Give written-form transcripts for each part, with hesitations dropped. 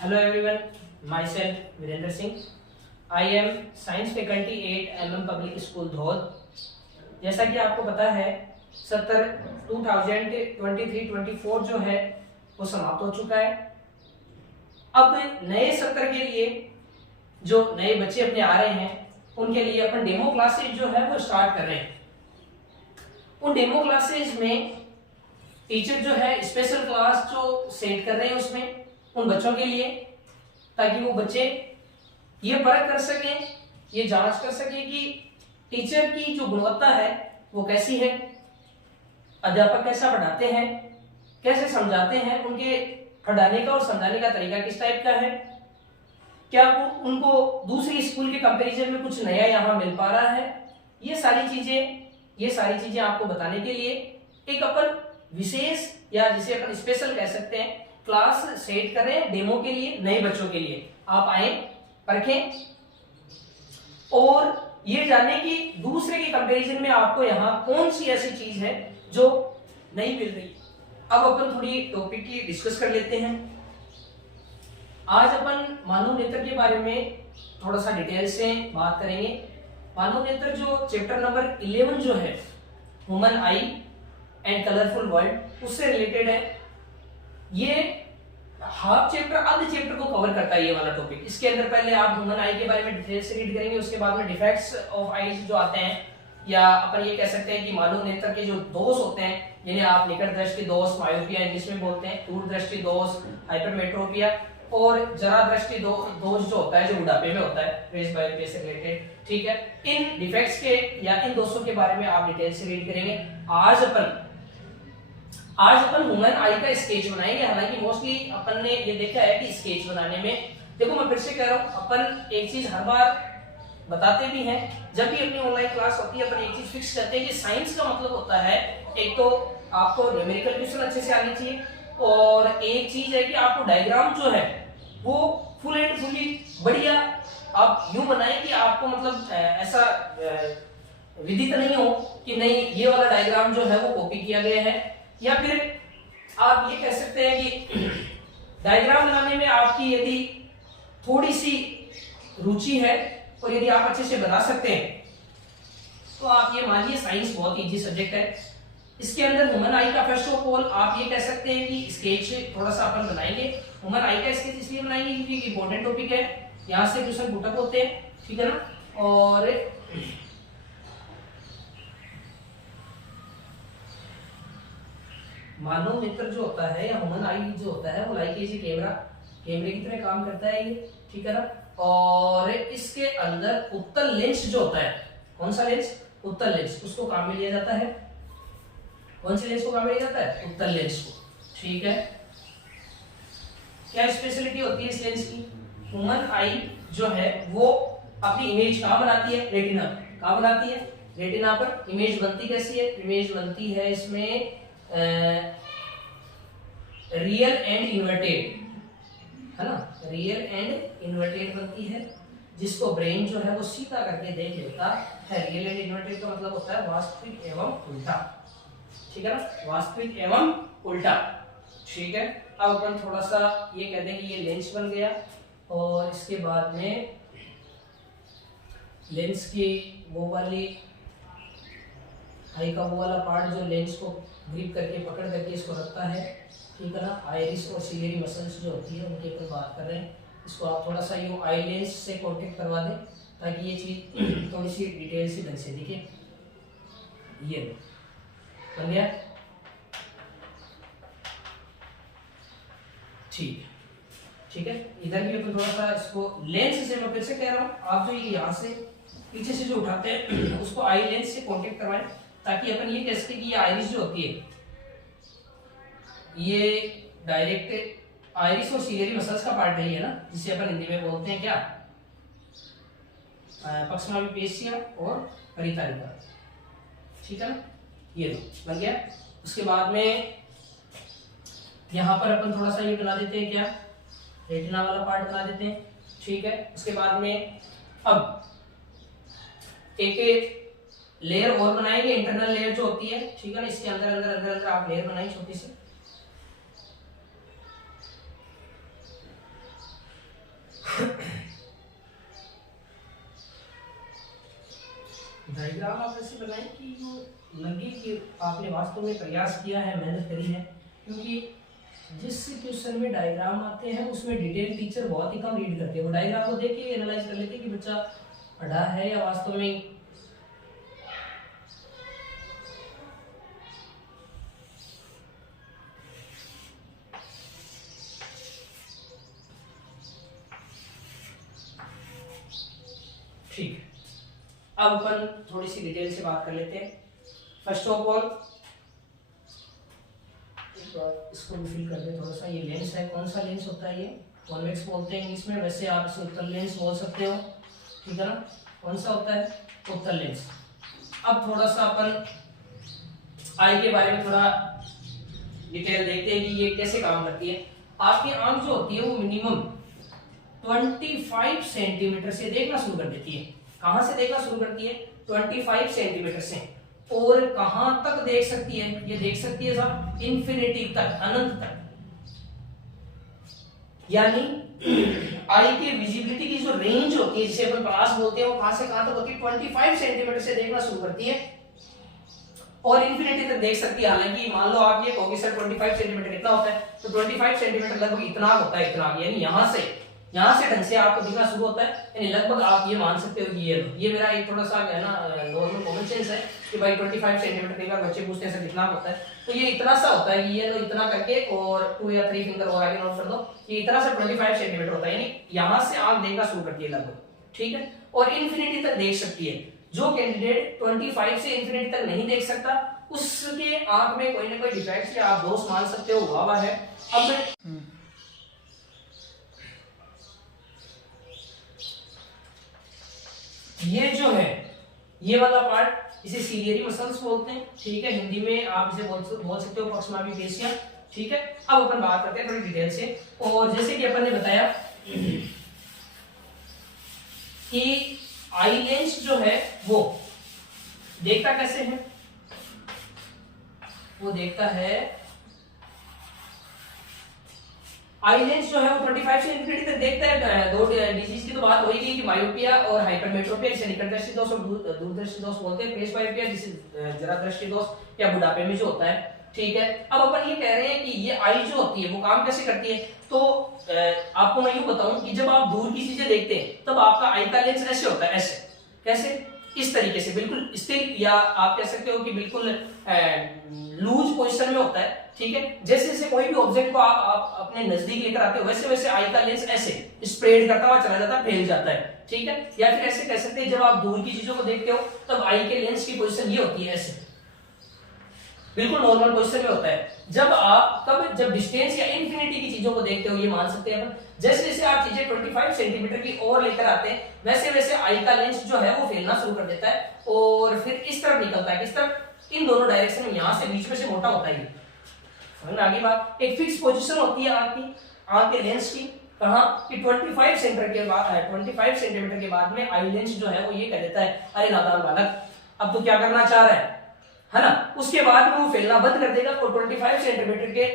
Hello everyone, myself Virendra Singh. I am Science Faculty 8 MM Public School धौल। जैसा कि आपको पता है 2023-24 जो है वो समाप्त हो चुका है। अब नए सत्र के लिए जो नए बच्चे अपने आ रहे हैं उनके लिए अपन डेमो क्लासेज जो है वो स्टार्ट कर रहे हैं। उन डेमो क्लासेज में टीचर जो है स्पेशल क्लास जो सेट कर रहे हैं उसमें उन बच्चों के लिए, ताकि वो बच्चे ये परख कर सकें, ये जांच कर सकें कि टीचर की जो गुणवत्ता है वो कैसी है, अध्यापक कैसा पढ़ाते हैं, कैसे समझाते हैं, उनके पढ़ाने का और समझाने का तरीका किस टाइप का है, क्या वो उनको दूसरी स्कूल के कंपैरिजन में कुछ नया यहाँ मिल पा रहा है। ये सारी चीजें आपको बताने के लिए एक अपन विशेष या जिसे अपन स्पेशल कह सकते हैं क्लास सेट करें डेमो के लिए, नए बच्चों के लिए। आप आए, परखें और ये जानने की दूसरे के कंपैरिजन में आपको यहाँ कौन सी ऐसी चीज है जो नहीं मिल रही। अब अपन थोड़ी टॉपिक की डिस्कस कर लेते हैं। आज अपन मानव नेत्र के बारे में थोड़ा सा डिटेल से बात करेंगे। मानव नेत्र जो चैप्टर नंबर 11 जो है human I and colourful world, उससे रिलेटेड है। ये हाफ चैप्टर आधे चैप्टर को कवर करता है ये वाला टॉपिक। इसके अंदर पहले आप ह्यूमन आई के बारे में डिटेल से रीड करेंगे, उसके बाद में डिफेक्ट्स ऑफ आईज जो आते हैं, या अपन ये कह सकते हैं कि मानव नेत्र के जो दोष होते हैं, जिन्हें आप निकट दृष्टि दोष मायोपिया इंग्लिश में बोलते हैं, दूर दृष्टि दोष हाइपरमेट्रोपिया, और जरा दृष्टि दोष जो होता है जो बुढ़ापे में होता है, रेस बायोपिया से रिलेटेड। ठीक है, इन डिफेक्ट्स के या इन दोषों के बारे में आप डिटेल से रीड करेंगे। आज अपन ह्यूमन आई का स्केच बनाएंगे। हालांकि मोस्टली अपन ने ये देखा है कि स्केच बनाने में, देखो मैं फिर से कह रहा हूं, अपन एक चीज हर बार बताते भी हैं, जब भी अपनी ऑनलाइन क्लास होती है अपन एक चीज फिक्स करते हैं कि साइंस का मतलब होता है एक तो आपको न्यूमेरिकल क्वेश्चन अच्छे से आनी चाहिए, और एक चीज है कि आपको डायग्राम जो है वो फुल एंड फुली बढ़िया आप यूं बनाएं कि आपको मतलब ऐसा विदित नहीं हो कि नहीं ये वाला डायग्राम जो है वो कॉपी किया गया है, या फिर आप ये कह सकते हैं कि डायग्राम बनाने में आपकी यदि थोड़ी सी रुचि है और यदि आप अच्छे से बना सकते हैं तो आप ये मानिए साइंस बहुत इजी सब्जेक्ट है। इसके अंदर ह्यूमन आई का फर्स्ट ऑफ ऑल आप ये कह सकते हैं कि स्केच थोड़ा सा अपन बनाएंगे। ह्यूमन आई का स्केच इसलिए बनाएंगे क्योंकि इंपॉर्टेंट टॉपिक है, यहाँ से क्वेश्चन पुटअप होते हैं, ठीक है ना। और मानव नेत्र जो होता है या ह्यूमन आई जो होता है वो लाइक एज कैमरे की तरह काम करता है ये, ठीक है ना। और इसके अंदर उत्तल लेंस जो होता है, कौन सा लेंस? उत्तल लेंस, उसको काम में लिया जाता है। कौन से लेंस को काम में लिया जाता है? उत्तल लेंस को, ठीक है। क्या स्पेशलिटी होती है इस लेंस की? ह्यूमन आई जो है वो अपनी इमेज कहाँ बनाती है? रेटिना। कहाँ बनाती है? रेटिना पर। इमेज बनती कैसी है? इमेज बनती है इसमें रियल एंड इन्वर्टेड, है ना, रियल एंड इन्वर्टेड बनती है, जिसको ब्रेन जो है वो सीधा करके देख लेता है। रियल एंड इन्वर्टेड का मतलब होता है वास्तविक एवं उल्टा, ठीक है ना, वास्तविक एवं उल्टा, ठीक है। अब अपन थोड़ा सा ये कह दें कि ये लेंस बन गया, और इसके बाद में लेंस की वो वाली आई का वो वाला पार्ट जो लेंस को ग्रिप करके पकड़ करके इसको रखता है, ठीक है ना। आइरिस और सिलियरी मसल्स जो होती है उनके ऊपर बात कर रहे हैं। इसको आप थोड़ा सा यूं आई लेंस से कांटेक्ट करवा दें ताकि ये चीज थोड़ी सी डिटेल से ढंग से दिखे। ये बन गया, ठीक है। इधर भी अपन थोड़ा सा इसको लेंस से, मैं फिर से कह रहा हूँ, आप जो ये यहाँ से पीछे से जो उठाते हैं उसको आई लेंस से कांटेक्ट करवाएं, ताकि अपन ये कह सके कि ये आइरिस जो होती है ये डायरेक्ट आइरिस और सिलियरी मसल्स का पार्ट नहीं है ना, जिसे अपन हिंदी में बोलते हैं क्या? पक्षमापी पेशियां और परितारिका, ठीक है ना। ये दो बन गया। उसके बाद में यहाँ पर अपन थोड़ा सा ये बना देते हैं क्या? रेटिना वाला पार्ट बना देते हैं, ठीक है। उसके बाद में अब एक लेयर और बनाएंगे, इंटरनल लेयर जो होती है, ठीक है ना। इसके अंदर अंदर अंदर अंदर आप लेयर बनाएं छोटी सी, डायग्राम आप ऐसे बनाएं कि वो लगे कि आपने वास्तव में प्रयास किया है, मेहनत करी है, क्योंकि जिस क्वेश्चन में डायग्राम आते हैं उसमें डिटेल टीचर बहुत ही कम रीड करते हैं। वो डायग्राम को देख के एनालाइज कर लेते हैं कि बच्चा पढ़ा है या वास्तव में ठीक। अब अपन थोड़ी सी डिटेल से बात कर लेते हैं। फर्स्ट ऑफ ऑल इसको भी फिल कर दे थोड़ा सा। ये लेंस है, कौन सा लेंस होता है? ये कॉन्वेक्स बोलते हैं इंग्लिश में, वैसे आप इसे उत्तल लेंस बोल सकते हो, ठीक है ना। कौन सा होता है? उत्तल लेंस। अब थोड़ा सा अपन आई के बारे में थोड़ा डिटेल देखते हैं कि ये कैसे काम करती है। आपकी आंख जो होती है वो मिनिमम 25 सेंटीमीटर से देखना शुरू कर देती है। कहां से देखना शुरू करती है? 25 सेंटीमीटर से। और कहां तक देख सकती है? ये देख सकती है साहब इन्फिनिटी तक, अनंत तक। यानी आई की विजिबिलिटी की जो रेंज होती है, जिसे अपन प्रकाश बोलते हैं, वो कहां से कहां तक होती है? 25 सेंटीमीटर से देखना शुरू करती है और इन्फिनिटी तक देख सकती है। हालांकि मान लो आप ये कहोगे सर 25 सेंटीमीटर कितना होता है, तो 25 सेंटीमीटर लगभग इतना होता है, इतना। यानी यहां से ढंग से आपको दिखना शुरू होता है। यानी लगभग आप ये मान सकते हो कि ये मेरा एक थोड़ा सा है ना नॉर्मल कॉमन सेंस है कि भाई 25 सेंटीमीटर। कई बार बच्चे पूछते हैं सर कितना होता है, तो ये इतना सा होता है कि ये लो इतना करके और 2 या 3 फिंगर और आगे नोट कर दो, ये इतना सा 25 सेंटीमीटर होता है। यानी यहां से आंख देखना शुरू करती है लगभग, ठीक है। और इन्फिनिटी तक देख सकती है। जो कैंडिडेट 25 से इन्फिनिटी तक नहीं देख सकता, उसके आंख में कोई ना कोई डिफेक्ट या आप दोष मान सकते हो, हुआ है। अब ये जो है ये वाला पार्ट, इसे सीलियरी मसल्स बोलते हैं, ठीक है। हिंदी में आप इसे बोल सकते हो पक्षमापी पेशियां, ठीक है। अब अपन बात करते हैं थोड़ी डिटेल से। और जैसे कि अपन ने बताया कि आई लेंस जो है वो देखता कैसे है? वो देखता है, आई लेंस जो है वो 25 से इन्फिनिटी तक देखता है। दो डिजीज की तो बात हो ही गई कि मायोपिया और हाइपरमेट्रोपिया, जिसे निकट दृष्टि दोष और दूरदृष्टि दोष बोलते हैं। प्रेसबायोपिया जिसे जरा दृष्टि दोष या बुढ़ापे में जो होता है, ठीक है। अब अपन ये कह रहे हैं कि ये आई जो होती है वो काम कैसे करती है। तो आपको मैं यूं बताऊं कि जब आप दूर की चीजें देखते हैं तब आपका आई का लेंस ऐसे होता है, ऐसे। कैसे? इस तरीके से, बिल्कुल स्थिर, या आप कह सकते हो कि बिल्कुल लूज पोजीशन में होता है, ठीक है। जैसे जैसे कोई भी ऑब्जेक्ट को आप अपने नजदीक लेकर आते हो, वैसे वैसे आई का लेंस ऐसे स्प्रेड करता हुआ चला जाता है, फैल जाता है, ठीक है। या फिर ऐसे कह सकते हैं जब आप दूर की चीजों को देखते हो तब आई के लेंस की पोजीशन ये होती है, ऐसे बिल्कुल नॉर्मल पोजीशन में होता है। जब डिस्टेंस या इंफिनिटी की चीजों को देखते हो, ये मान सकते हैं अपन, जैसे जैसे आप चीजें 25 सेंटीमीटर की ओर लेकर आते हैं, वैसे वैसे आई का लेंस जो है वो फैलना शुरू कर देता है और फिर इस तरफ निकलता है। किस तरफ? इन दोनों डायरेक्शन में। यहां से बीच में से मोटा होता है। समझ में आगे बात? एक फिक्स पोजीशन होती है आपकी आंख के लेंस की, कहां कि 25 सेंटीमीटर के बाद में आई लेंस जो है वो ये कह देता है, अरे नादान बालक, अब तो क्या करना चाह रहा है ना। उसके बाद में वो फैलना बंद कर देगा और 25 सेंटीमीटर के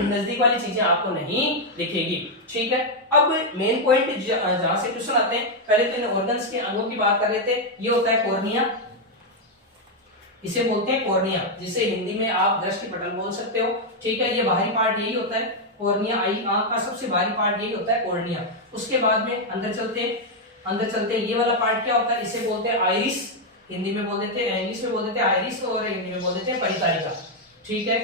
नजदीक वाली चीजें आपको नहीं दिखेगी, ठीक है। अब मेन पॉइंट जहां से क्वेश्चन आते हैं, पहले तो इन ऑर्गन्स के अंगों की बात कर लेते हैं। ये होता है कॉर्निया, इसे बोलते हैं कॉर्निया, जिसे हिंदी में आप दृष्टि पटल बोल सकते हो, ठीक है। ये बाहरी पार्ट यही होता है कॉर्निया, आई आंख का सबसे बाहरी पार्ट यही होता है कॉर्निया। उसके बाद में अंदर चलते ये वाला पार्ट क्या होता है? इसे बोलते हैं आइरिस, हिंदी में बोल देते हैं, इंग्लिश में बोल देते हैं आइरिस और हिंदी में बोल देते हैं परितारिका, ठीक है।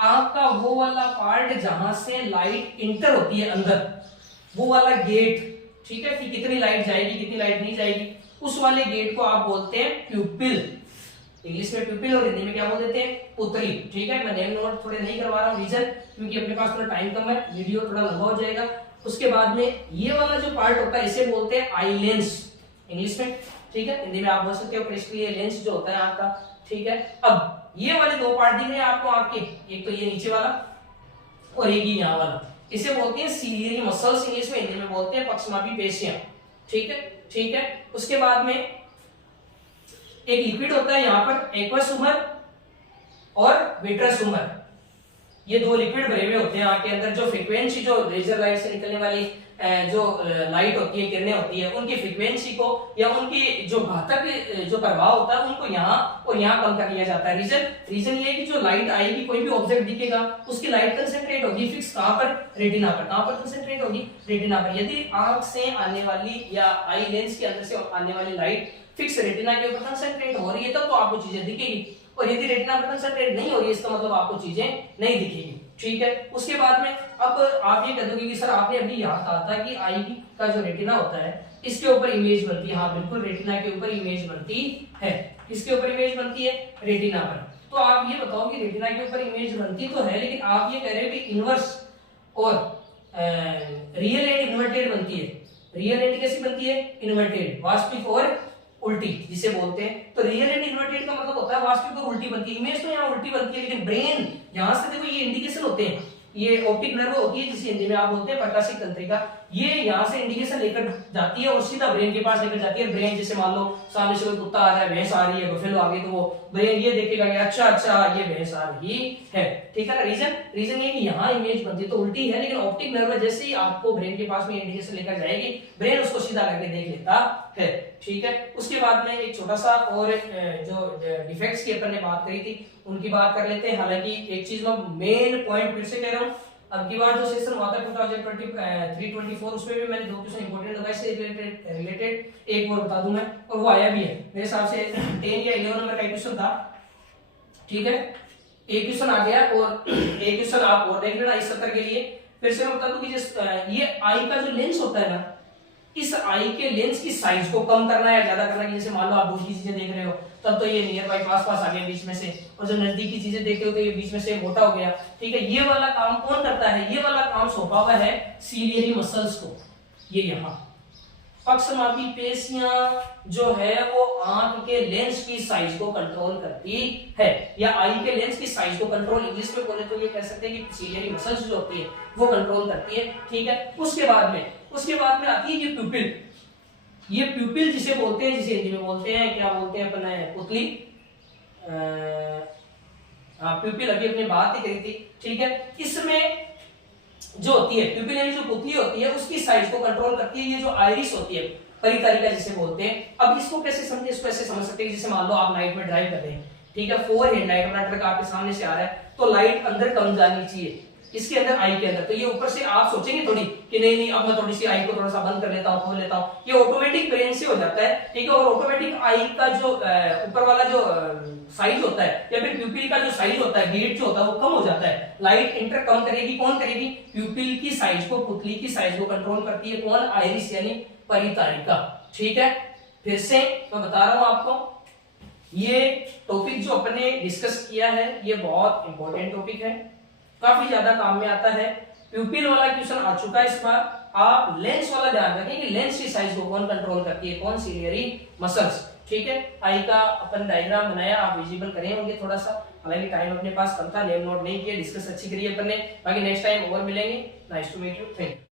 आंख का वो वाला पार्ट जहां से लाइट इंटर होती है अंदर, वो वाला गेट, ठीक है, कि कितनी लाइट जाएगी कितनी लाइट नहीं जाएगी, उस वाले गेट को आप बोलते हैं प्यूपिल। इंग्लिश में प्यूपिल और हिंदी में क्या बोल देते हैं? पुतली, ठीक है। मैं नेम नोट थोड़े नहीं करवा रहा हूँ रीजन, क्योंकि अपने पास थोड़ा टाइम कम है, वीडियो थोड़ा लंबा हो जाएगा। उसके बाद में ये वाला जो पार्ट होता है इसे बोलते हैं आई लेंस इंग्लिश में, ठीक है। हिंदी में आप बोल सकते हो क्रिस्टलीय लेंस जो होता है आंख का, ठीक है। अब ये वाले दो पार्ट दिख रहे हैं आपको आंख के, एक तो ये नीचे वाला और एक ही यहाँ वाला, इसे बोलते हैं सीलियरी मसल्स इंग्लिश में, हिंदी में बोलते हैं पक्षमापी पेशियां, ठीक है, ठीक है। उसके बाद में एक लिक्विड होता है यहाँ पर, एक्वस ह्यूमर और विट्रस ह्यूमर, ये दो लिक्विड भरे हुए होते हैं आंख के अंदर। जो फ्रीक्वेंसी, जो लेजर लाइट से निकलने वाली जो लाइट होती है, किरणें होती है, उनकी फ्रीक्वेंसी को या उनकी जो घातक जो प्रभाव होता है उनको यहाँ और यहाँ कम कर लिया जाता है। रीजन ये है कि जो लाइट आएगी, कोई भी ऑब्जेक्ट दिखेगा, उसकी लाइट कंसेंट्रेट होगी फिक्स कहाँ पर, रेटिना पर। कहाँ पर कंसेंट्रेट होगी, रेटिना पर। यदि आंख से आने वाली या आई लेंस के अंदर से आने वाली लाइट फिक्स रेटिना के ऊपर कंसेंट्रेट हो रही है तब तो आपको चीजें दिखेगी, और यदि रेटिना पर कंसेंट्रेट नहीं हो रही है इसका मतलब आपको चीजें नहीं दिखेगी। ठीक है। उसके बाद में अब आप ये कह दोगे कि सर आपने अभी यहाँ कहा था कि आई का जो रेटिना होता है इसके ऊपर इमेज बनती है। हाँ बिल्कुल, रेटिना के ऊपर इमेज बनती है। किसके ऊपर इमेज बनती है, रेटिना पर। तो आप ये बताओ कि रेटिना के ऊपर इमेज बनती तो है, लेकिन आप ये कह रहे हो कि इनवर्स और रियल एंड इन्वर्टेड बनती है। रियल एंड कैसी बनती है, इन्वर्टेड, वास्तविक और उल्टी जिसे बोलते हैं। तो रियल एंड इन्वर्टेड का मतलब होता है वास्तविक और उल्टी बनती है। इमेज तो यहाँ उल्टी बनती है, लेकिन ब्रेन यहाँ से देखो, ये इंडिकेशन होते हैं, ये ऑप्टिक नर्व होती है जिसे हिंदी में आप बोलते हैं प्रकाशिक तंत्रिका। ये यहाँ से इंडिकेशन लेकर जाती है और सीधा ब्रेन के पास लेकर जाती है। ब्रेन जैसे मान लो सामने से कोई कुत्ता आ रहा है, भैंस आ रही है, बफेलो आ गई, तो वो ब्रेन ये देखेगा कि अच्छा ये भैंस आ रही है। ठीक है ना। रीजन ये कि यहाँ इमेज बनती तो उल्टी है, लेकिन ऑप्टिक नर्व जैसे ही आपको ब्रेन के पास में इंडिकेशन लेकर जाएगी, ब्रेन उसको सीधा करके देख लेता है। ठीक है। उसके बाद में एक छोटा सा और जो डिफेक्ट्स की अपन ने बात करी थी उनकी बात कर लेते हैं। हालांकि एक चीज मैं मेन पॉइंट फिर से कह रहा हूँ, अब की बार जो सेशन हुआ था 2023-24 उसमें भी मैंने 2 क्वेश्चन इंपॉर्टेंट लगाए से रिलेटेड, एक और बता दूं मैं, और वो आया भी है मेरे हिसाब से 10 या 11 नंबर का क्वेश्चन था। ठीक है। एक क्वेश्चन आ गया और एक क्वेश्चन आप और देख लेना इस सत्र के लिए। फिर से मैं बता दूं कि जिस ये आई का जो लेंस होता है ना, इस आई के लेंस की साइज को कम करना या ज्यादा करना, जैसे मान लो आप दूर की चीजें देख रहे हो तब तो ये नियर बाई पास आ गया बीच में से, और जो नजदीकी चीजें देखते हो तो ये बीच में से मोटा हो गया। ठीक है। ये वाला काम कौन करता है, ये वाला काम सौंपा हुआ है सीलियरी मसल्स को। ये यहाँ पक्षमापी पेशियां जो है वो आंख के लेंस की साइज को कंट्रोल करती है, या आई के लेंस की साइज को कंट्रोल, इंग्लिश में बोले तो ये कह सकते हैं कि सीलियरी मसल्स जो होती है वो कंट्रोल करती है। ठीक है। उसके बाद में आती है ये प्यूपिल। ये प्यूपिल जिसे बोलते हैं, जिसे हिंदी में बोलते हैं, क्या बोलते हैं अपने, पुतली। प्यूपिल अभी अपनी बात ही करी थी। ठीक है। इसमें जो होती है प्यूपिल यानी जो पुतली होती है उसकी साइज को कंट्रोल करती है। ये जो आइरिस होती है, परितारिका जिसे बोलते हैं। अब इसको कैसे समझे, इसको ऐसे समझ सकते हैं जैसे मान लो आप नाइट में ड्राइव कर रहे हैं। ठीक है। 4 हेडलाइट अपना ट्रक आपके सामने से आ रहा है, तो लाइट अंदर कम जानी चाहिए इसके अंदर, आई के अंदर। तो ये ऊपर से आप सोचेंगे थोड़ी कि नहीं अब मैं थोड़ी सी आई को थोड़ा सा बंद कर लेता हूँ, खोल लेता हूँ, ये ऑटोमेटिक ब्रेन से हो जाता है। ठीक है। और ऑटोमेटिक आई का जो ऊपर वाला जो साइज होता है या फिर प्यूपिल का जो साइज होता है, गेट जो होता है वो कम हो जाता है। लाइट इंटर कम करेगी, कौन करेगी, प्यूपिल की साइज को, पुतली की साइज को कंट्रोल करती है कौन, आइरिस यानी परितारिका। ठीक है। फिर से मैं बता रहा हूं आपको, ये टॉपिक जो अपने डिस्कस किया है ये बहुत इंपॉर्टेंट टॉपिक है, काफी ज्यादा काम में आता है। प्यूपिल वाला क्वेश्चन आ चुका है इस बार। आप लेंस वाला ध्यान रखें कि लेंस की साइज को कौन कंट्रोल करती है, कौन, सीलियरी मसल्स। ठीक है। आई का अपन डायग्राम बनाया, आप विजिबल करें होंगे थोड़ा सा, हालांकि टाइम अपने पास कम था, नेम नोट नहीं किया, डिस्कस अच्छी करी अपन ने। बाकी नेक्स्ट टाइम और मिलेंगे। Nice to meet you, thank you.